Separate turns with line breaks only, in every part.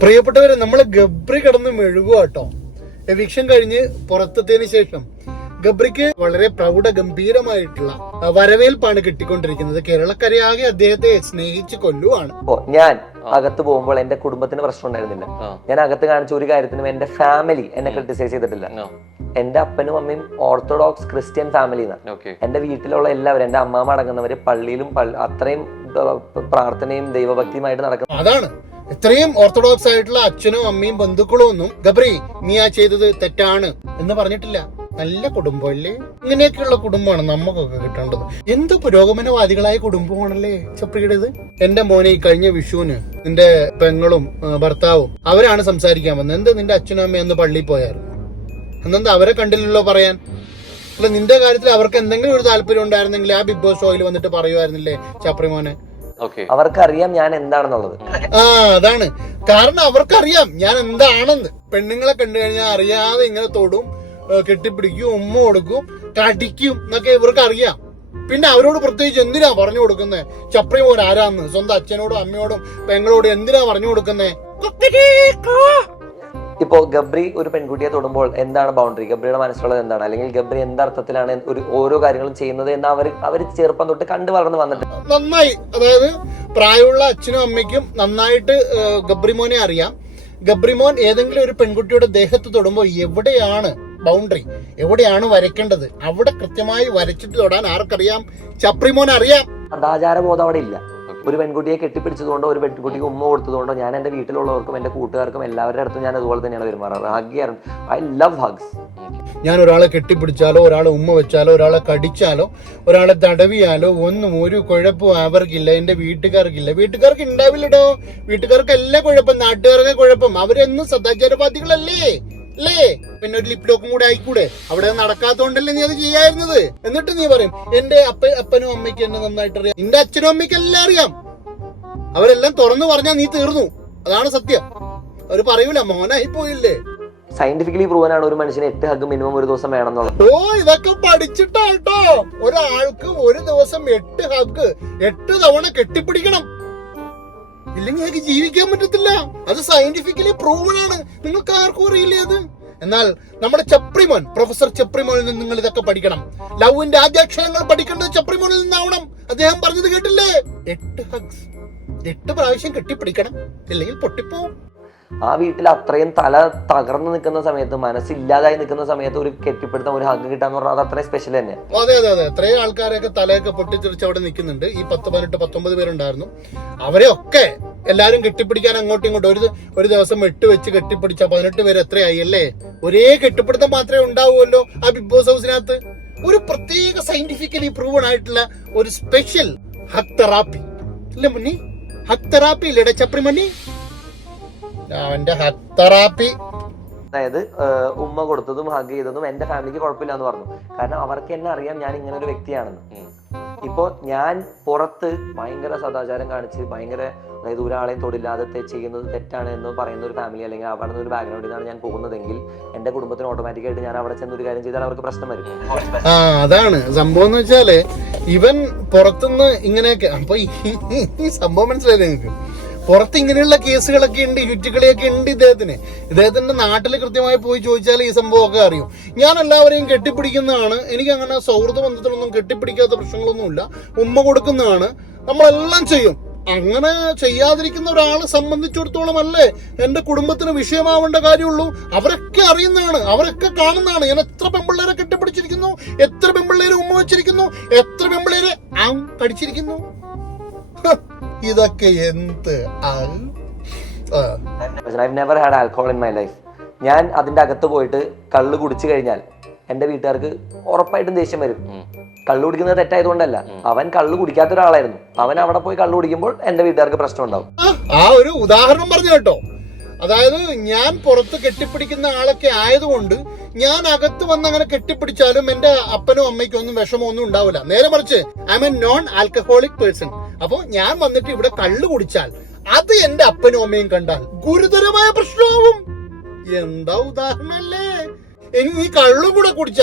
പ്രിയപ്പെട്ടവരെ നമ്മൾ ഗബ്രി കടന്ന് മെഴുകുക കേട്ടോ എവിക്ഷൻ കഴിഞ്ഞ് പുറത്തെത്തിയതിന് ശേഷം ഗബ്രിക്ക് വളരെ പ്രൗഢ ഗംഭീരമായിട്ടുള്ള വരവേൽപ്പാണ് കിട്ടിക്കൊണ്ടിരിക്കുന്നത്. കേരളക്കരയാകെ അദ്ദേഹത്തെ സ്നേഹിച്ച് കൊല്ലുവാണ്.
ഓ ഞാൻ അകത്ത് പോകുമ്പോൾ എന്റെ കുടുംബത്തിന് പ്രശ്നം ഉണ്ടായിരുന്നില്ല. ഞാൻ അകത്ത് കാണിച്ച ഒരു കാര്യത്തിനും എന്റെ ഫാമിലി എന്നെ ക്രിട്ടിസൈസ് ചെയ്തിട്ടില്ല. എന്റെ അപ്പനും അമ്മയും ഓർത്തഡോക്സ് ക്രിസ്ത്യൻ ഫാമിലിന്നാണ് എന്റെ വീട്ടിലുള്ള എല്ലാവരും എന്റെ അമ്മാമ അടങ്ങുന്നവര് പള്ളിയിലും അത്രയും പ്രാർത്ഥനയും ദൈവഭക്തിയുമായിട്ട് നടക്കുന്ന
അതാണ്. ഇത്രയും ഓർത്തഡോക്സ് ആയിട്ടുള്ള അച്ഛനും അമ്മയും ബന്ധുക്കളും ഒന്നും ഗബ്രി നീ ആ ചെയ്തത് തെറ്റാണ് എന്ന് പറഞ്ഞിട്ടില്ല. നല്ല കുടുംബമല്ലേ? ഇങ്ങനെയൊക്കെയുള്ള കുടുംബമാണ് നമുക്കൊക്കെ കിട്ടേണ്ടത്. എന്ത് പുരോഗമനവാദികളായ കുടുംബമാണല്ലേ ചപ്രിയുടേത്? എന്റെ മോനെ ഈ കഴിഞ്ഞ വിഷുവിന് നിന്റെ പെങ്ങളും ഭർത്താവും അവരാണ് സംസാരിക്കാൻ വന്നത്. എന്ത് നിന്റെ അച്ഛനും അമ്മയും അന്ന് പള്ളിയിൽ പോയായിരുന്നു അന്നെന്താ അവരെ കണ്ടില്ലല്ലോ പറയാൻ? അല്ല നിന്റെ കാര്യത്തിൽ അവർക്ക് എന്തെങ്കിലും ഒരു താല്പര്യം ഉണ്ടായിരുന്നെങ്കിൽ ആ ബിഗ് ബോസ് ഷോയിൽ വന്നിട്ട് പറയുമായിരുന്നില്ലേ ചപ്രി മോനെ
അറിയാം
അവർക്കറിയാം ഞാൻ എന്താണെന്നുള്ളത്.
ആ അതാണ്. കാരണം അവർക്കറിയാം ഞാൻ എന്താണെന്ന്. പെണ്ണുങ്ങളെ കണ്ടു കഴിഞ്ഞാൽ അറിയാതെ ഇങ്ങനെ തൊടും കെട്ടിപ്പിടിക്കും ഉമ്മ കൊടുക്കും കടിക്കും എന്നൊക്കെ ഇവർക്ക് അറിയാം പിന്നെ അവരോട് പ്രത്യേകിച്ച് എന്തിനാ പറഞ്ഞു കൊടുക്കുന്നത് ചപ്രി മോൻ ആരാന്ന്? സ്വന്തം അച്ഛനോടും അമ്മയോടും പെങ്ങളോടും എന്തിനാ പറഞ്ഞു കൊടുക്കുന്നേ?
ഇപ്പോ ഗബ്രി ഒരു പെൺകുട്ടിയെ തൊടുമ്പോൾ എന്താണ് ബൗണ്ടറി ഗബ്രിയുടെ മനസ്സിലുള്ളത് എന്താണ്? അല്ലെങ്കിൽ ഗബ്രി എന്തർത്ഥത്തിലാണ് ഒരു ഓരോ കാര്യങ്ങളും ചെയ്യുന്നത് എന്ന് അവർ അവർ ചെറുപ്പം തൊട്ട് കണ്ടു വളർന്നു വന്നിട്ട്
നന്നായി. അതായത് പ്രായമുള്ള അച്ഛനും അമ്മയ്ക്കും നന്നായിട്ട് ഗബ്രിമോനെ അറിയാം. ഗബ്രിമോൻ ഏതെങ്കിലും ഒരു പെൺകുട്ടിയുടെ ദേഹത്ത് തൊടുമ്പോൾ എവിടെയാണ് ബൗണ്ടറി എവിടെയാണ് വരയ്ക്കേണ്ടത്? അവിടെ കൃത്യമായി വരച്ചിട്ട് തൊടാൻ ആർക്കറിയാം? ചപ്രിമോൻ അറിയാം
സദാചാരബോധം അവിടെ ഇല്ല. ഒരു പെൺകുട്ടിയെ കെട്ടിപ്പിടിച്ചതുകൊണ്ടോ ഒരു പെൺകുട്ടിക്ക് ഉമ്മ കൊടുത്തതുകൊണ്ടോ ഞാൻ എന്റെ വീട്ടിലുള്ളവർക്കും എന്റെ കൂട്ടുകാർക്കും എല്ലാവരുടെ അടുത്തും ഞാൻ അതുപോലെ തന്നെയാണ് പെരുമാറാറ്. ഹഗ്ഗിയാറുണ്ട് ഐ ലവ് ഹഗ്സ്
ഞാൻ ഒരാളെ കെട്ടിപ്പിടിച്ചാലോ ഒരാളെ ഉമ്മ വെച്ചാലോ ഒരാളെ കടിച്ചാലോ ഒരാളെ തടവിയാലോ ഒന്നും ഒരു കുഴപ്പവും അവർക്കില്ല എന്റെ വീട്ടുകാർക്കില്ല. വീട്ടുകാർക്ക് ഉണ്ടാവില്ലടോ. വീട്ടുകാർക്ക് എല്ലാ കുഴപ്പം നാട്ടുകാർക്ക് കുഴപ്പം. അവരെന്നും സദാചാരവാദികളല്ലേ അല്ലേ പിന്നെ ഒരു ലിപ് ലോക്കും കൂടെ ആയിക്കൂടെ? അവിടെ നടക്കാത്തോണ്ടല്ലേ നീ അത് ചെയ്യായിരുന്നത്? എന്നിട്ട് നീ പറയും എന്റെ അപ്പ അപ്പനും അമ്മയ്ക്ക് എന്നെ നന്നായിട്ട് അറിയാം നിന്റെ അച്ഛനും അമ്മയ്ക്ക് എല്ലാം അറിയാം. അവരെല്ലാം തുറന്നു പറഞ്ഞാ നീ തീർന്നു. അതാണ് സത്യം. അവർ പറയൂല മോനായി പോയില്ലേ.
സയന്റിഫിക്കലി പ്രൂവൻ ആണ് ഒരു മനുഷ്യന് എട്ട് ഹഗ് മിനിമം ഒരു ദിവസം വേണമെന്നുള്ളത്.
ഓ ഇതൊക്കെ പഠിച്ചിട്ടാട്ടോ ഒരാൾക്ക് ഒരു ദിവസം എട്ട് ഹഗ് എട്ട് തവണ കെട്ടിപ്പിടിക്കണം. ഇല്ലെങ്കിൽ എനിക്ക് ജീവിക്കാൻ പറ്റത്തില്ല. അത് സയന്റിഫിക്കലി പ്രൂവൺ ആണ്. നിങ്ങൾക്ക് ആർക്കും അറിയില്ലേ അത്? എന്നാൽ നമ്മുടെ ചെപ്രിമോൻ പ്രൊഫസർ ചപ്രിമോനിൽ നിന്ന് നിങ്ങൾ ഇതൊക്കെ പഠിക്കണം. ലവിന്റെ ആദ്യാക്ഷരങ്ങൾ പഠിക്കേണ്ടത് ചപ്രിമോനിൽ നിന്നാവണം. അദ്ദേഹം പറഞ്ഞത് കേട്ടില്ലേ? എട്ട് ഹഗ്സ്. എട്ട് പ്രാവശ്യം കെട്ടിപ്പിടിക്കണം. ഇല്ലെങ്കിൽ പൊട്ടിപ്പോവും.
ആ വീട്ടിൽ അത്രയും തല തകർന്നു നിൽക്കുന്ന സമയത്ത് മനസ്സില്ലാതായി നിൽക്കുന്ന സമയത്ത് ഒരു കെട്ടിപ്പിടുത്തം ഒരു ഹഗ് കിട്ടാന്ന് പറഞ്ഞാൽ അത് അത്രയും സ്പെഷ്യൽ തന്നെ.
അതെ അതെ അതെ. അത്രയും ആൾക്കാരെയൊക്കെ തലയൊക്കെ പൊട്ടിത്തെറിച്ച് അവിടെ നിൽക്കുന്നുണ്ട്. ഈ പത്ത് പതിനെട്ട് പത്തൊമ്പത് പേരുണ്ടായിരുന്നു. അവരെ ഒക്കെ എല്ലാരും കെട്ടിപ്പിടിക്കാൻ അങ്ങോട്ടും ഇങ്ങോട്ടും ഒരു ഒരു ദിവസം എട്ട് വെച്ച് കെട്ടിപ്പിടിച്ച പതിനെട്ട് പേര് എത്രയായി അല്ലേ? ഒരേ കെട്ടിപ്പിടുത്തം മാത്രമേ ഉണ്ടാവുമല്ലോ ആ ബിഗ് ബോസ് ഹൗസിനകത്ത്. ഒരു പ്രത്യേക സയന്റിഫിക്കലി പ്രൂവൺ ആയിട്ടുള്ള ഒരു സ്പെഷ്യൽ ഹക് തെറാപ്പി. ഇല്ല മുന്നി? ഹക് തെറാപ്പി ഇല്ലേ ചപ്രിമണി അവന്റെ ഹത്തറാപ്പി
അതായത് ഉമ്മ കൊടുത്തതും ഹഗ് ചെയ്തതും എന്റെ ഫാമിലിക്ക് കുഴപ്പമില്ല എന്ന് പറഞ്ഞു. കാരണം അവർക്ക് എന്നെ അറിയാം ഞാൻ ഇങ്ങനെ ഒരു വ്യക്തിയാണെന്ന്. ഇപ്പോ ഞാൻ പുറത്ത് ഭയങ്കര സദാചാരം കാണിച്ച് ഭയങ്കര അതായത് ഒരാളെയും തൊടില്ലാതെ ചെയ്യുന്നത് തെറ്റാണ് എന്ന് പറയുന്ന ഒരു ഫാമിലി അല്ലെങ്കിൽ അവിടെ നിന്ന് ഒരു ബാക്ക്ഗ്രൗണ്ടിൽ നിന്നാണ് ഞാൻ പോകുന്നതെങ്കിൽ എന്റെ കുടുംബത്തിന് ഓട്ടോമാറ്റിക്കായിട്ട് ഞാൻ അവിടെ ചെന്ന് ഒരു കാര്യം ചെയ്താൽ അവർക്ക് പ്രശ്നം വരും.
ആ അതാണ്. സംഭവം എന്ന് വെച്ചാൽ ഇവൻ പുറത്തുനിന്ന് ഇങ്ങനെയൊക്കെ അപ്പൊ ഈ ഈ സംഭവം മനസ്സിലായില്ലേ നിങ്ങൾക്ക്? പുറത്ത് ഇങ്ങനെയുള്ള കേസുകളൊക്കെ ഉണ്ട് ചുറ്റിക്കളിയൊക്കെ ഉണ്ട് ഇദ്ദേഹത്തിന്. ഇദ്ദേഹത്തിന്റെ നാട്ടിൽ കൃത്യമായി പോയി ചോദിച്ചാൽ ഈ സംഭവമൊക്കെ അറിയും. ഞാൻ എല്ലാവരെയും കെട്ടിപ്പിടിക്കുന്നതാണ്. എനിക്ക് അങ്ങനെ സൗഹൃദ ബന്ധത്തിലൊന്നും കെട്ടിപ്പിടിക്കാത്ത പ്രശ്നങ്ങളൊന്നുമില്ല. ഉമ്മ കൊടുക്കുന്നതാണ്. നമ്മളെല്ലാം ചെയ്യും. അങ്ങനെ ചെയ്യാതിരിക്കുന്ന ഒരാളെ സംബന്ധിച്ചിടത്തോളം അല്ലേ എന്റെ കുടുംബത്തിന് വിഷയമാവേണ്ട കാര്യമുള്ളൂ? അവരൊക്കെ അറിയുന്നതാണ്. അവരൊക്കെ കാണുന്നതാണ്. ഞാൻ എത്ര പെമ്പിള്ളേരെ കെട്ടിപ്പിടിച്ചിരിക്കുന്നു? എത്ര പെമ്പിള്ളേരെ ഉമ്മ വെച്ചിരിക്കുന്നു? എത്ര പെമ്പിള്ളേരെ ആ കടിച്ചിരിക്കുന്നു? ഇതൊക്കെ എന്ത്.
I never had alcohol in my life ഞാൻ അതിന്റെ അകത്ത് പോയിട്ട് കള്ള് കുടിച്ചു കഴിഞ്ഞാൽ എന്റെ വീട്ടുകാർക്ക് ഉറപ്പായിട്ടും ദേഷ്യം വരും. കള്ളു കുടിക്കുന്നത് തെറ്റായതുകൊണ്ടല്ല. അവൻ കള്ളു കുടിക്കാത്ത ഒരാളായിരുന്നു അവൻ അവിടെ പോയി കള്ളു കുടിക്കുമ്പോൾ എന്റെ വീട്ടുകാർക്ക് പ്രശ്നം ഉണ്ടാവും
ആ, ആ ഒരു ഉദാഹരണം പറഞ്ഞു കേട്ടോ. അതായത് ഞാൻ പുറത്ത് കെട്ടിപ്പിടിക്കുന്ന ആളൊക്കെ ആയതുകൊണ്ട് ഞാൻ അകത്ത് വന്ന് അങ്ങനെ കെട്ടിപ്പിടിച്ചാലും എന്റെ അപ്പനും അമ്മയ്ക്കും ഒന്നും വിഷമമൊന്നും ഉണ്ടാവില്ല. നേരെ മറിച്ച് I am a non alcoholic person അപ്പൊ ഞാൻ വന്നിട്ട് ഇവിടെ കള്ളു കുടിച്ചാൽ അത് എന്റെ അപ്പനും അമ്മയും കണ്ടാൽ ഗുരുതരമായ പ്രശ്നമാവും. എന്താ ഉദാഹരണല്ലേ എനിക്ക് നീ കള്ളും കൂടെ കുടിച്ച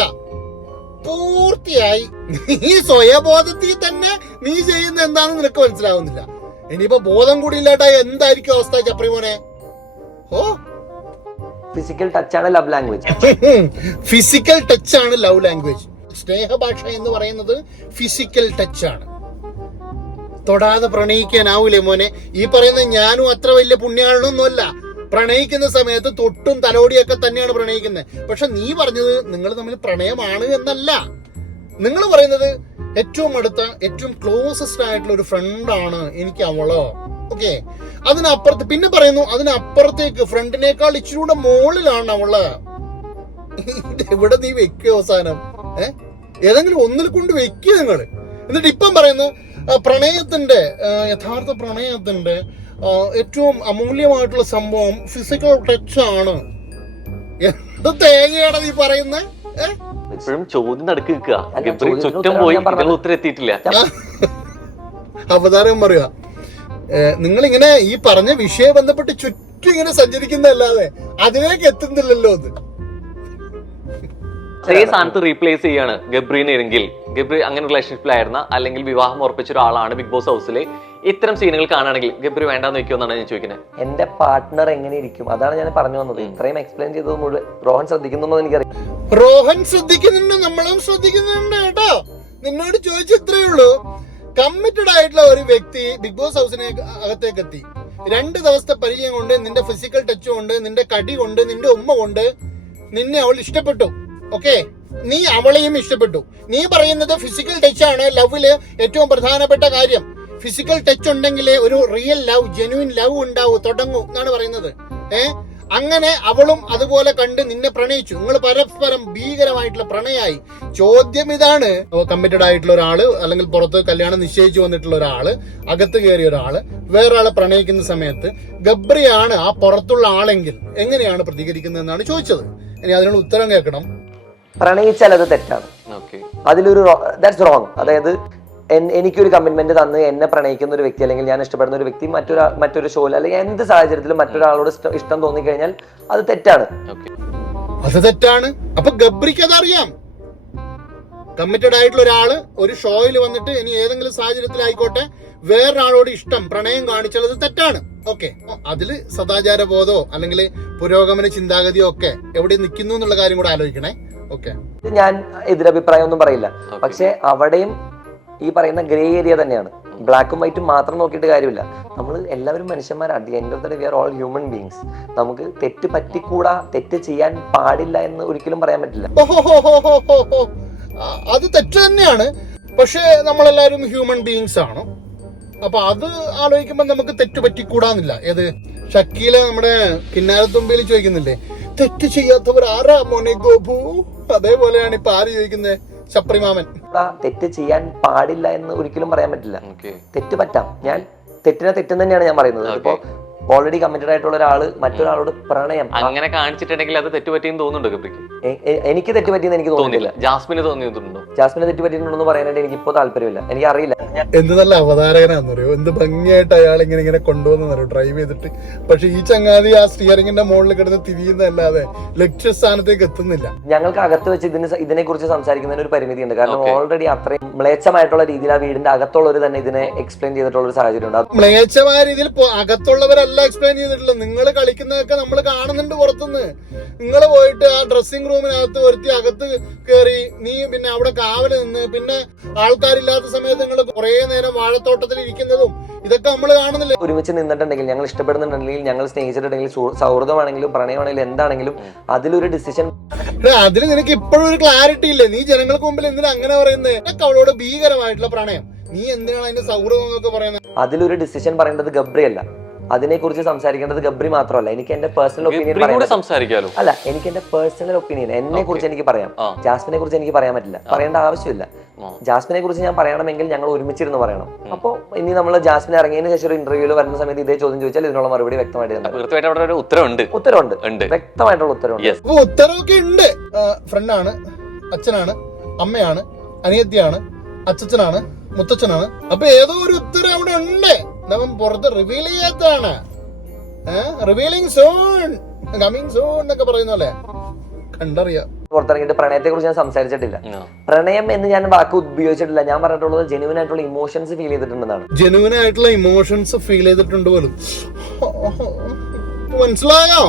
പൂർത്തിയായി. നീ സ്വയബോധത്തിൽ തന്നെ നീ ചെയ്യുന്ന എന്താണെന്ന് നിനക്ക് മനസ്സിലാവുന്നില്ല. ഇനിയിപ്പോ ബോധം കൂടി ഇല്ലാട്ടാ എന്തായിരിക്കും അവസ്ഥ ചപ്രി മോനെ? ഓ.
ഫിസിക്കൽ ടച്ച് ആണ് ലവ് ലാംഗ്വേജ്
ഫിസിക്കൽ ടച്ച് ആണ് ലവ് ലാംഗ്വേജ് സ്നേഹഭാഷ എന്ന് പറയുന്നത് ഫിസിക്കൽ ടച്ച് ആണ്. തൊടാതെ പ്രണയിക്കാനാവൂലേ മോനെ? ഈ പറയുന്ന ഞാനും അത്ര വലിയ പുണ്യാളൊന്നുമല്ല പ്രണയിക്കുന്ന സമയത്ത് തൊട്ടും തലോടിയൊക്കെ തന്നെയാണ് പ്രണയിക്കുന്നത്. പക്ഷെ നീ പറഞ്ഞത് നിങ്ങൾ തമ്മിൽ പ്രണയമാണ് എന്നല്ല. നിങ്ങൾ പറയുന്നത് ഏറ്റവും അടുത്ത ഏറ്റവും ക്ലോസസ്റ്റ് ആയിട്ടുള്ള ഒരു ഫ്രണ്ടാണ് എനിക്ക് അവളോ? ഓക്കെ അതിനപ്പുറത്ത് പിന്നെ പറയുന്നു അതിനപ്പുറത്തേക്ക് ഫ്രണ്ടിനേക്കാൾ ഇച്ചിരി കൂടെ മുകളിലാണ് അവൾ. എവിടെ നീ വെക്കുക അവസാനം? ഏഹ് ഏതെങ്കിലും ഒന്നിൽ കൊണ്ട് വെക്കുക നിങ്ങൾ എന്നിട്ട് ഇപ്പം പറയുന്നു ആ, പ്രണയത്തിന്റെ യഥാർത്ഥ പ്രണയത്തിന്റെ ആ, ഏറ്റവും അമൂല്യമായിട്ടുള്ള സംഭവം ഫിസിക്കൽ ടച്ച് ആണ്. എന്ത് തേങ്ങയാണ് നീ പറയുന്നത്
ഇപ്പോഴും ചോദ്യം നടുക്ക് നിൽക്കുക ചുറ്റും പോയി ഉത്തരം എത്തിയിട്ടില്ല
അവതാരം പറയുക നിങ്ങൾ ഇങ്ങനെ ഈ പറഞ്ഞ വിഷയ ബന്ധപ്പെട്ട് ചുറ്റും ഇങ്ങനെ സഞ്ചരിക്കുന്നതല്ലാതെ അതിലേക്ക് എത്തുന്നില്ലല്ലോ അത്.
അതേ സ്ഥാനത്ത് റീപ്ലേസ് ചെയ്യാണ് ഗബ്രീനെങ്കിൽ ഗബ്രി അങ്ങനെ റിലേഷൻഷിപ്പിലായിരുന്ന അല്ലെങ്കിൽ വിവാഹം ഉറപ്പിച്ച ഒരാളാണ് ബിഗ് ബോസ് ഹൗസിലെ ഇത്തരം സീനുകൾ കാണുകയാണെങ്കിൽ ഗബ്രി വേണ്ടാന്ന് വെക്കുമെന്നാണ് ഞാൻ ചോദിക്കുന്നത്
എന്റെ പാർട്ട്ണർ എങ്ങനെ ഇരിക്കും? അതാണ് ഞാൻ പറഞ്ഞു വന്നത്. ഇത്രയും എക്സ്പ്ലെയിൻ ചെയ്തത് മുഴുവൻ റോഹൻ ശ്രദ്ധിക്കുന്നുണ്ടോ എന്ന് എനിക്കറിയാം
റോഹൻ ശ്രദ്ധിക്കുന്നുണ്ട് നമ്മളും ശ്രദ്ധിക്കുന്നുണ്ട് കേട്ടോ. നിന്നോട് ചോദിച്ചു ഇത്രയേ ഉള്ളൂ. കമ്മിറ്റഡ് ആയിട്ടുള്ള ഒരു വ്യക്തി ബിഗ് ബോസ് ഹൗസിനെ അകത്തേക്ക് എത്തി രണ്ട് ദിവസത്തെ പരിചയം കൊണ്ട് നിന്റെ ഫിസിക്കൽ ടച്ച് കൊണ്ട് നിന്റെ കടി കൊണ്ട് നിന്റെ ഉമ്മ കൊണ്ട് നിന്നെ അവൾ ഇഷ്ടപ്പെട്ടു. ഓക്കെ? നീ അവളെയും ഇഷ്ടപ്പെട്ടു. നീ പറയുന്നത് ഫിസിക്കൽ ടച്ച് ആണ് ലവിൽ ഏറ്റവും പ്രധാനപ്പെട്ട കാര്യം. ഫിസിക്കൽ ടച്ച് ഉണ്ടെങ്കിലേ ഒരു റിയൽ ലവ് ജെനുവിൻ ലവ് ഉണ്ടാവൂ തുടങ്ങൂ എന്നാണ് പറയുന്നത്. ഏ? അങ്ങനെ അവളും അതുപോലെ കണ്ട് നിന്നെ പ്രണയിച്ചു. നിങ്ങൾ പരസ്പരം ഭീകരമായിട്ടുള്ള പ്രണയായി. ചോദ്യം ഇതാണ്. കമ്മിറ്റഡ് ആയിട്ടുള്ള ഒരാൾ അല്ലെങ്കിൽ പുറത്ത് കല്യാണം നിശ്ചയിച്ചു വന്നിട്ടുള്ള ഒരാൾ അകത്ത് കയറിയ ഒരാൾ വേറൊരാളെ പ്രണയിക്കുന്ന സമയത്ത് ഗബ്രിയാണ് ആ പുറത്തുള്ള ആളെങ്കിൽ എങ്ങനെയാണ് പ്രതികരിക്കുന്നത് എന്നാണ് ചോദിച്ചത്. ഇനി അതിനുള്ള ഉത്തരം കേൾക്കണം.
പ്രണയിച്ചാൽ അത് തെറ്റാണ്.
ഓക്കെ.
അതിലൊരു ദാറ്റ്സ് റോങ് അതായത് എനിക്കൊരു കമ്മിറ്റ്മെന്റ് തന്ന് എന്നെ പ്രണയിക്കുന്ന ഒരു വ്യക്തി അല്ലെങ്കിൽ ഞാൻ ഇഷ്ടപ്പെടുന്ന ഒരു വ്യക്തി മറ്റൊരാ മറ്റൊരു ഷോ അല്ലെങ്കിൽ എന്ത് സാഹചര്യത്തിലും മറ്റൊരാളോട് ഇഷ്ടം ഇഷ്ടം തോന്നിക്കഴിഞ്ഞാൽ അത് തെറ്റാണ്.
ഓക്കെ.
അത് തെറ്റാണ്. അപ്പൊ ഗബ്രിക്ക് അതറിയാം. കമ്മിറ്റഡ് ആയിട്ടുള്ള ഒരാൾ ഒരു ഷോയിൽ വന്നിട്ട് ഇനി ഏതെങ്കിലും സാഹചര്യത്തിലായിക്കോട്ടെ വേറൊരാളോട് ഇഷ്ടം പ്രണയം കാണിച്ചാൽ അത് തെറ്റാണ്. ഓക്കെ. അതിൽ സദാചാര ബോധോ അല്ലെങ്കിൽ പുരോഗമന ചിന്താഗതിയോ ഒക്കെ എവിടെ നിൽക്കുന്നു എന്നുള്ള കാര്യം കൂടെ ആലോചിക്കണേ.
ഞാൻ എതിരഭിപ്രായം ഒന്നും പറയില്ല പക്ഷെ അവിടെയും ഈ പറയുന്ന ഗ്രേ ഏരിയ തന്നെയാണ്. ബ്ലാക്കും വൈറ്റും മാത്രം നോക്കിയിട്ട് കാര്യമില്ല. നമ്മൾ എല്ലാവരും മനുഷ്യന്മാരാണ് the end of the we are all human beings നമുക്ക് തെറ്റ് പറ്റിക്കൂടാ തെറ്റ് ചെയ്യാൻ പാടില്ല എന്ന് ഒരിക്കലും പറയാൻ പറ്റില്ല.
അത് തെറ്റ് തന്നെയാണ്. പക്ഷേ നമ്മളെല്ലാവരും ഹ്യൂമൻ ബീങ്സ് ആണ്. അപ്പൊ അത് ആലോചിക്കുമ്പോൾ നമുക്ക് തെറ്റ് പറ്റിക്കൂടാന്നില്ല. ഏത്? ഷക്കീല നമ്മുടെ കിന്നാരത്തുമ്പിയിൽ ചോദിക്കുന്നില്ലേ? തെറ്റ് ചെയ്യാത്തവർ ആരാ മോനെ ഗോപു? അതേപോലെയാണ് ഇപ്പൊ ആര് ചോദിക്കുന്നത് ശപ്രിമാമൻ
തെറ്റ് ചെയ്യാൻ പാടില്ല എന്ന് ഒരിക്കലും പറയാൻ പറ്റില്ല. തെറ്റ് പറ്റാം. ഞാൻ തെറ്റിനെ തെറ്റെന്ന് തന്നെയാണ് ഞാൻ പറയുന്നത്. ഇപ്പോ ഓൾറെഡി കമ്മിറ്റഡ് ആയിട്ടുള്ള ഒരാൾ മറ്റൊരാളോട് പ്രണയം.
അങ്ങനെ കാണിച്ചിട്ടുണ്ടെങ്കിൽ അത് തെറ്റുപറ്റിയെന്ന് തോന്നുന്നുണ്ടോ
എ- എനിക്ക് തെറ്റുപറ്റിയെന്ന് എനിക്ക് തോന്നുന്നില്ല
ജാസ്മിന് തോന്നിയിട്ടുണ്ടോ?
ജാസ്മിന് തെറ്റുപറ്റിയിട്ടുണ്ടെന്ന് പറയാനായിട്ട് എനിക്ക് ഇപ്പോൾ താല്പര്യമില്ല. എനിക്ക് അറിയില്ല
എന്ത് നല്ല അവതാരകനാണെന്നറിയോ എന്ത് ഭംഗിയായിട്ട് അയാൾ ഇങ്ങനെ ഇങ്ങനെ കൊണ്ടുവന്നറിയോ? ഡ്രൈവ് ചെയ്തിട്ട്. പക്ഷെ ഈ ചങ്ങാതി ആ സ്റ്റിയറിംഗിന്റെ മുകളിൽ കിടന്ന് തിരിയുന്നതല്ലാതെ ലക്ഷ്യസ്ഥാനത്തേക്ക് എത്തുന്നില്ല.
ഞങ്ങൾക്ക് അകത്ത് വെച്ച് ഇതിന് ഇതിനെ കുറിച്ച് സംസാരിക്കുന്നതിന് ഒരു പരിമിതി ഉണ്ട്
കാരണം
ഓൾറെഡി അത്രയും മ്ലേച്ഛമായിട്ടുള്ള രീതിയിൽ ആ വീടിന്റെ അകത്തുള്ളവർ തന്നെ ഇതിനെ എക്സ്പ്ലെയിൻ ചെയ്തിട്ടുള്ള ഒരു സാഹചര്യം ഉണ്ട്
മ്ലേച്ഛമായ രീതിയിൽ പൊ- അകത്തുള്ളവരല്ല എക്സ്പ്ലെയിൻ ചെയ്തിട്ടില്ല നിങ്ങൾ കളിക്കുന്നതൊക്കെ നമ്മൾ കാണുന്നുണ്ട് പുറത്തുനിന്ന്. നിങ്ങൾ പോയിട്ട് ആ ഡ്രസ്സിംഗ് റൂമിനകത്ത് ഒരുത്തി അകത്ത് കയറി നീ പിന്നെ അവിടെ കാവൽ നിന്ന് പിന്നെ ആൾക്കാരില്ലാത്ത സമയത്ത് നിങ്ങൾ കുറെ നേരം വാഴത്തോട്ടത്തിൽ ഇരിക്കുന്നതും ഇതൊക്കെ നമ്മൾ കാണുന്നില്ല?
ഒരുമിച്ച് നിന്നിട്ടുണ്ടെങ്കിൽ ഞങ്ങൾ ഇഷ്ടപ്പെടുന്നുണ്ടെങ്കിൽ ഞങ്ങൾ സ്നേഹിച്ചിട്ടുണ്ടെങ്കിൽ സൗഹൃദമാണെങ്കിലും പ്രണയമാണെങ്കിലും എന്താണെങ്കിലും അതിലൊരു ഡിസിഷൻ
അതിൽ നിനക്ക് ഇപ്പോഴും ഒരു ക്ലാരിറ്റി ഇല്ല? നീ ജനങ്ങൾക്ക് മുമ്പിൽ എന്തിനാ അങ്ങനെ പറയുന്നത് നിനക്ക് അവളോട് ഭീകരമായിട്ടുള്ള പ്രണയം. നീ എന്തിനാണ് അതിന്റെ സൗഹൃദം എന്നൊക്കെ പറയുന്നത്
അതിലൊരു ഡിസിഷൻ പറയേണ്ടത് ഗബ്രി അല്ല അതിനെക്കുറിച്ച് സംസാരിക്കേണ്ടത് ഗബ്രി മാത്രമല്ല. എനിക്ക് എന്റെ പേഴ്സണൽ ഒപ്പീനിയൻ
സംസാരിക്കാലോ?
അല്ല എനിക്ക് എന്റെ പേഴ്സണൽ ഒപ്പീനിയൻ എന്നെ കുറിച്ച് എനിക്ക് പറയാം. ജാസ്മിനെ കുറിച്ച് എനിക്ക് പറയാൻ പറ്റില്ല. പറയേണ്ട ആവശ്യമില്ല. ജാസ്മിനെ കുറിച്ച് ഞാൻ പറയണമെങ്കിൽ ഞങ്ങൾ ഒരുമിച്ചിരുന്ന് പറയണം. അപ്പോൾ ഇനി നമ്മൾ ജാസ്മിൻ ഇറങ്ങിയതിന് ശേഷം ഒരു ഇന്റർവ്യൂവിൽ വരുന്ന സമയത്ത് ഇതേ ചോദ്യം ചോദിച്ചാൽ ഇതിനുള്ള മറുപടി വ്യക്തമായിട്ട്
ഉത്തരവുണ്ട്.
ഉത്തരവുണ്ട്. വ്യക്തമായിട്ടുള്ള ഉത്തരവുണ്ട്.
ഉത്തരവൊക്കെ ഉണ്ട്. ഫ്രണ്ടാണ് അച്ഛനാണ് അമ്മയാണ് അനിയത്തിയാണ് അച്ഛനാണ് മുത്തച്ഛനാണ്. അപ്പൊ ഏതോ ഒരു ഉത്തരം അവിടെ ഉണ്ട്. നമ്മൾ പുറത്ത് റിവീൽ ചെയ്യാത്തതാണ്. റിവീലിംഗ് സോൺ കമ്മിങ് സോൺ എന്നൊക്കെ പറയുന്ന പോലെ. കണ്ടറിയാം.
പുറത്തിറങ്ങിയിട്ട് പ്രണയത്തെ കുറിച്ച് ഞാൻ സംസാരിച്ചിട്ടില്ല. പ്രണയം എന്ന് ഞാൻ വാക്ക് ഉപയോഗിച്ചിട്ടില്ല. ഞാൻ പറഞ്ഞിട്ടുള്ളത് ജെനുവൻ ആയിട്ടുള്ള ഇമോഷൻസ് ഫീൽ ചെയ്തിട്ടുണ്ടെന്നാണ്.
ജെനുവിൻ ആയിട്ടുള്ള ഇമോഷൻസ് ഫീൽ ചെയ്തിട്ടുണ്ട് പോലും. മനസ്സിലായോ?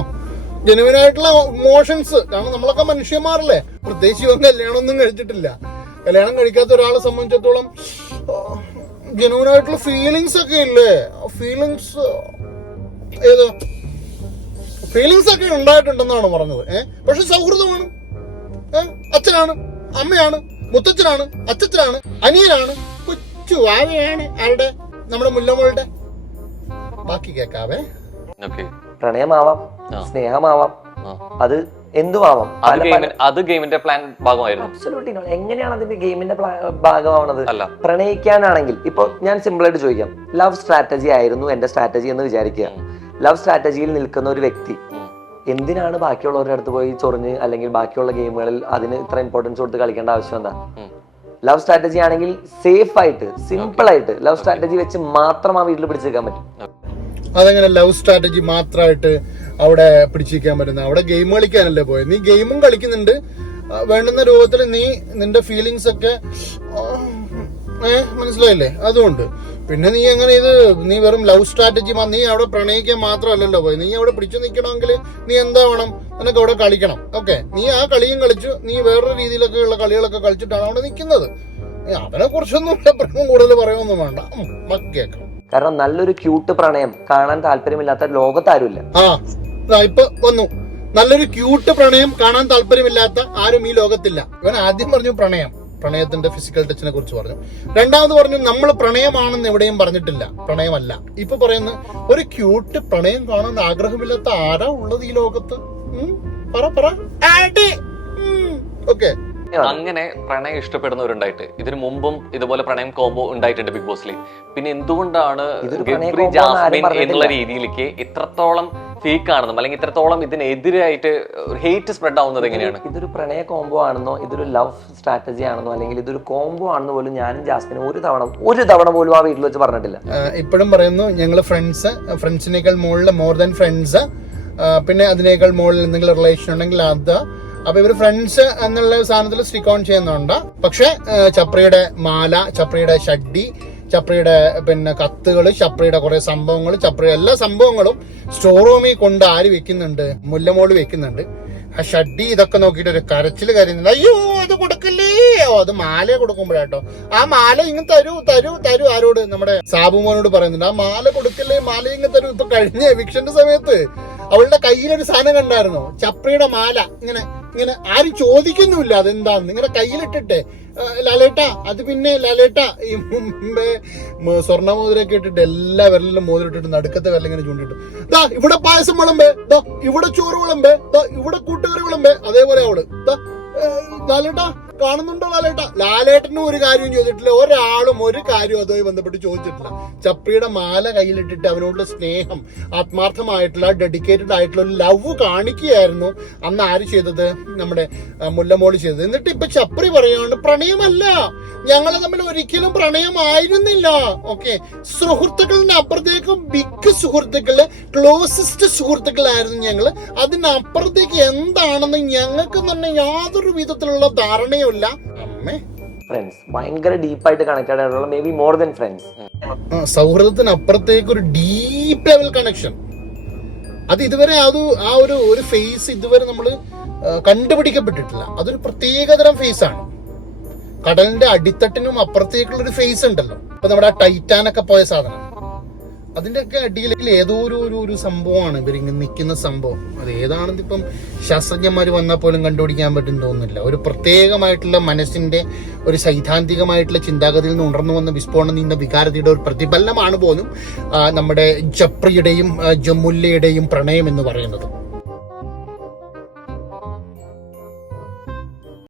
ജെനുവൻ ആയിട്ടുള്ള ഇമോഷൻസ് കാരണം നമ്മളൊക്കെ മനുഷ്യന്മാരല്ലേ? പ്രത്യേകിച്ച് ഇവൻ കല്യാണം ഒന്നും കഴിച്ചിട്ടില്ല. കല്യാണം കഴിക്കാത്ത ഒരാളെ സംബന്ധിച്ചിടത്തോളം ജനുവൻ ആയിട്ടുള്ള ഫീലിങ്സ് ഒക്കെ ഇല്ലേ? ഫീലിങ്സ് ഏത്? ഫീലിങ്സ് ഒക്കെ ഉണ്ടായിട്ടുണ്ടെന്നാണ് പറഞ്ഞത്. ഏഹ് പക്ഷെ സൗഹൃദമാണ്. ഏഹ് അച്ഛനാണ് അമ്മയാണ് മുത്തച്ഛനാണ് അച്ഛനാണ് അനിയനാണ് കൊച്ചു വാവയാണ് ആരുടെ? നമ്മുടെ മുല്ലമ്മളുടെ ബാക്കി കേക്കാവേ.
പ്രണയമാവാം സ്നേഹമാവാം. അത് എന്തുമാവാം
അത് ഗെയിമിന്റെ പ്ലാൻ ഭാഗമായിരുന്നു.
എങ്ങനെയാണ് അതിന്റെ ഗെയിമിന്റെ ഭാഗമാവുന്നത്
അല്ല.
പ്രണയിക്കാനാണെങ്കിൽ ഇപ്പൊ ഞാൻ സിമ്പിൾ ആയിട്ട് ചോദിക്കാം. ലവ് സ്ട്രാറ്റജി ആയിരുന്നു എന്റെ സ്ട്രാറ്റജി എന്ന് വിചാരിക്കുക. ലവ് സ്ട്രാറ്റജിയിൽ നിൽക്കുന്ന ഒരു വ്യക്തി എന്തിനാണ് ബാക്കിയുള്ളവരുടെ അടുത്ത് പോയി ചൊറിഞ്ഞ് അല്ലെങ്കിൽ ബാക്കിയുള്ള ഗെയിമുകളിൽ അതിന് ഇത്ര ഇമ്പോർട്ടൻസ് കൊടുത്ത് കളിക്കേണ്ട ആവശ്യം എന്താ? ലവ് സ്ട്രാറ്റജി ആണെങ്കിൽ സേഫ് ആയിട്ട് സിമ്പിൾ ആയിട്ട് ലവ് സ്ട്രാറ്റജി വെച്ച് മാത്രം ആ വീട്ടിൽ പിടിച്ചേക്കാൻ പറ്റും.
അതെങ്ങനെ ലവ് സ്ട്രാറ്റജി മാത്രമായിട്ട് അവിടെ പിടിച്ചിരിക്കാൻ പറ്റുന്ന അവിടെ ഗെയിം കളിക്കാനല്ലേ പോയത് നീ ഗെയിമും കളിക്കുന്നുണ്ട്. വേണ്ടുന്ന രൂപത്തിൽ നീ നിന്റെ ഫീലിങ്സ് ഒക്കെ ആ, ഏ മനസ്സിലായില്ലേ? അതുകൊണ്ട്. പിന്നെ നീ എങ്ങനെ ഇത് നീ വെറും ലവ് സ്ട്രാറ്റജി നീ അവിടെ പ്രണയിക്കാൻ മാത്രമല്ലല്ലോ പോയി. നീ അവിടെ പിടിച്ചു നിൽക്കണമെങ്കിൽ നീ എന്താ വേണം? നിനക്ക് അവിടെ കളിക്കണം. ഓക്കെ. നീ ആ കളിയും കളിച്ചു നീ വേറൊരു രീതിയിലൊക്കെ ഉള്ള കളികളൊക്കെ കളിച്ചിട്ടാണ് അവിടെ നിൽക്കുന്നത്. അതിനെ കുറിച്ചൊന്നും പ്രശ്നം കൂടുതൽ പറയുമൊന്നും വേണ്ട. കേൾക്കാം
കാരണം നല്ലൊരു ക്യൂട്ട് പ്രണയം കാണാൻ താല്പര്യമില്ലാത്ത ലോകത്താരുമില്ല.
ആ ദാ ഇപ്പൊ വന്നു. നല്ലൊരു ക്യൂട്ട് പ്രണയം കാണാൻ താല്പര്യമില്ലാത്ത ആരും ഈ ലോകത്തില്ല. ഇവൻ ആദ്യം പറഞ്ഞു പ്രണയം. പ്രണയത്തിന്റെ ഫിസിക്കൽ ടച്ചിനെ കുറിച്ച് പറഞ്ഞു. രണ്ടാമത് പറഞ്ഞു നമ്മൾ പ്രണയമാണെന്ന് എവിടെയും പറഞ്ഞിട്ടില്ല. പ്രണയമല്ല. ഇപ്പൊ പറയുന്നത് ഒരു ക്യൂട്ട് പ്രണയം കാണാൻ ആഗ്രഹമില്ലാത്ത ആരാ ഉള്ളത് ഈ ലോകത്ത്? ഉം? പറ പറ. ഓക്കെ.
അങ്ങനെ പ്രണയം ഇഷ്ടപ്പെടുന്നവരുണ്ടായിട്ട്. ഇതിനു മുമ്പും ഇതുപോലെ പ്രണയം കോംബോ ഉണ്ടായിട്ടുണ്ട് ബിഗ് ബോസിൽ പിന്നെ എന്തുകൊണ്ടാണ് ഗബ്രി ജാസ്മിൻ എന്നുള്ള രീതിയിലേക്ക് ഇത്രത്തോളം ഫേക്ക് ആണെന്നും അല്ലെങ്കിൽ ഇത്രത്തോളം ഇതിനെതിരായിട്ട് ഹേറ്റ് സ്പ്രെഡ് ആവുന്നത് എങ്ങനെയാണ്?
ഇതൊരു പ്രണയ കോംബോ ആണെന്നോ ഇതൊരു ലവ് സ്ട്രാറ്റജി ആണെന്നോ അല്ലെങ്കിൽ ഇതൊരു കോംബോ ആണെന്ന് പോലും ഞാനും ജാസ്മിനും ഒരു തവണ ഒരു തവണ പോലും ആ വീട്ടിൽ വെച്ച് പറഞ്ഞിട്ടില്ല.
ഇപ്പോഴും പറയുന്നു ഞങ്ങൾ ഫ്രണ്ട്സ് ഫ്രണ്ട്സിനേക്കാൾ മുകളിൽ മോർ ദാൻ ഫ്രണ്ട്സ് പിന്നെ അതിനേക്കാൾ മുകളിൽ എന്തെങ്കിലും റിലേഷൻ ഉണ്ടെങ്കിൽ അത് അപ്പൊ ഇവർ ഫ്രണ്ട്സ് എന്നുള്ള സാധനത്തിൽ സ്റ്റിക്ക് ഓൺ ചെയ്യുന്നുണ്ട്. പക്ഷെ ചപ്രയുടെ മാല ചപ്രയുടെ ഷഡ്ഡി ചപ്രയുടെ പിന്നെ കത്തുകൾ ചപ്രയുടെ കുറെ സംഭവങ്ങൾ ചപ്രിയുടെ എല്ലാ സംഭവങ്ങളും സ്റ്റോർ റൂമിൽ കൊണ്ട് ആര് വെക്കുന്നുണ്ട്? മുല്ലമോൾ വെക്കുന്നുണ്ട്. ആ ഷഡ്ഡി ഇതൊക്കെ നോക്കിയിട്ട് ഒരു കരച്ചിൽ കരുതുന്നുണ്ട് അയ്യോ അത് കൊടുക്കില്ലേ? അത് മാല കൊടുക്കുമ്പോഴാട്ടോ. ആ മാല ഇങ്ങ് തരൂ തരൂ തരൂ ആരോട്? നമ്മുടെ സാബുമോനോട് പറയുന്നുണ്ട്. ആ മാല കൊടുക്കല്ലേ? മാല ഇങ്ങ് തരൂ. ഇപ്പൊ കഴിഞ്ഞ എവിക്ഷന്റെ സമയത്ത് അവളുടെ കയ്യിലൊരു സാധനം കണ്ടായിരുന്നു. ചപ്രിയുടെ മാല. ഇങ്ങനെ ഇങ്ങനെ ആരും ചോദിക്കുന്നുമില്ല അതെന്താന്ന്. നിങ്ങളുടെ കയ്യിലിട്ടിട്ടെ ലാലേട്ട അത് പിന്നെ ലാലേട്ടാ ഈ മുമ്പേ സ്വർണ മോതിരൊക്കെ ഇട്ടിട്ട് എല്ലാ വിരലിലും മോതിരിട്ടിട്ട് നടുക്കത്തെ വിരൽ ഇങ്ങനെ ചൂണ്ടിട്ടു ദാ ഇവിടെ പായസം വിളമ്പേ. ദാ ഇവിടെ ചോറ് വിളമ്പേ. ദാ ഇവിടെ കൂട്ടുകറി വിളമ്പേ. അതേപോലെ അവൾ. ദാ ലാലേട്ടാ കാണുന്നുണ്ടോ ലാലേട്ട? ലാലേട്ടനും ഒരു കാര്യവും ചോദിച്ചിട്ടില്ല. ഒരാളും ഒരു കാര്യവും അതുമായി ബന്ധപ്പെട്ട് ചോദിച്ചിട്ടില്ല. ചപ്രിയുടെ മാല കയ്യിലിട്ടിട്ട് അവനോടുള്ള സ്നേഹം ആത്മാർത്ഥമായിട്ടുള്ള ഡെഡിക്കേറ്റഡ് ആയിട്ടുള്ള ഒരു ലവ് കാണിക്കുകയായിരുന്നു അന്ന് ആര് ചെയ്തത്? നമ്മുടെ മുല്ലമോൾ ചെയ്തത്. എന്നിട്ട് ഇപ്പൊ ചപ്രി പറയുകയാണ് പ്രണയമല്ല. ഞങ്ങൾ തമ്മിൽ ഒരിക്കലും പ്രണയമായിരുന്നില്ല. ഓക്കെ സുഹൃത്തുക്കളുടെ അപ്പുറത്തേക്കും ബിഗ് സുഹൃത്തുക്കൾ ക്ലോസസ്റ്റ് സുഹൃത്തുക്കളായിരുന്നു ഞങ്ങൾ. അതിനപ്പുറത്തേക്ക് എന്താണെന്ന് ഞങ്ങൾക്ക് തന്നെ യാതൊരു വിധത്തിലുള്ള ധാരണയുമില്ല അമ്മേ.
ഫ്രണ്ട്സ് ഭയങ്കര ഡീപ്പായിട്ട് കണക്റ്റഡ് ആയിട്ടുള്ള maybe more than friends
സൗഹൃദത്തിന് അപ്പുറത്തേക്ക് ഒരു ഡീപ്പ് ലെവൽ കണക്ഷൻ അത് ഇതുവരെ അത് ആ ഒരു ഒരു ഫേസ് ഇതുവരെ നമ്മൾ കണ്ടുപിടിക്കപ്പെട്ടിട്ടില്ല. അതൊരു പ്രത്യേകതരം ഫേസ് ആണ്. കടലിന്റെ അടിത്തട്ടിനും അപ്പുറത്തേക്കുള്ള ഒരു ഫേസ് ഉണ്ടല്ലോ. ഇപ്പൊ നമ്മുടെ ആ ടൈറ്റാനൊക്കെ പോയ സാധനം. അതിന്റെ ഒക്കെ അടിയിൽ ഏതോ ഒരു ഒരു ഒരു സംഭവമാണ്. ഇങ്ങനെ നിൽക്കുന്ന സംഭവം. അത് ഏതാണെന്ന് ഇപ്പം ശാസ്ത്രജ്ഞന്മാർ വന്നാൽ പോലും കണ്ടുപിടിക്കാൻ പറ്റും തോന്നുന്നില്ല. ഒരു പ്രത്യേകമായിട്ടുള്ള മനസ്സിന്റെ ഒരു സൈദ്ധാന്തികമായിട്ടുള്ള ചിന്താഗതിയിൽ നിന്ന് ഉണർന്നു വന്ന വിസ്ഫോടനം നിന്ന വികാരതയുടെ ഒരു പ്രതിഫലനമാണ് പോലും നമ്മുടെ ജപ്രിയുടെയും ജമുല്ലയുടെയും പ്രണയം എന്ന് പറയുന്നത്.